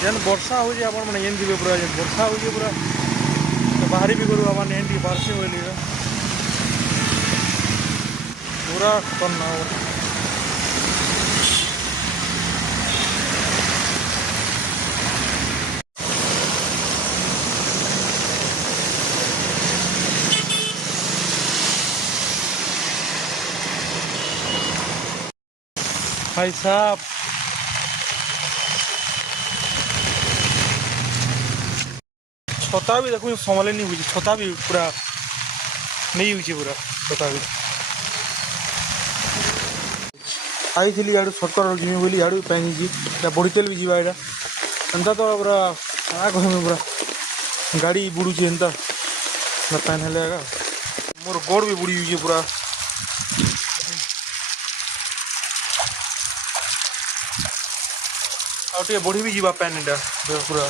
जेन वर्षा हो आपण मैंने एन दिवे पूरा वर्षा हो पूरा बाहरी भी करू आम एन बाहर बोली पूरा खतरनाक भाई साहब छता भी देखो संभाले नहीं हुई छता भी पूरा नहीं हुई पूरा छता भी आई थी यार सरकार जिमी बोली यार पानी बढ़ी तेल भी जीवा यहाँ एंता तो पूरा क्या कहमी पूरा गाड़ी बुड़ूची एंता पैन हेले मोर गोड़ भी बुड़ी हुई पूरा आउ बढ़ी भी जीवा पैन यहाँ पूरा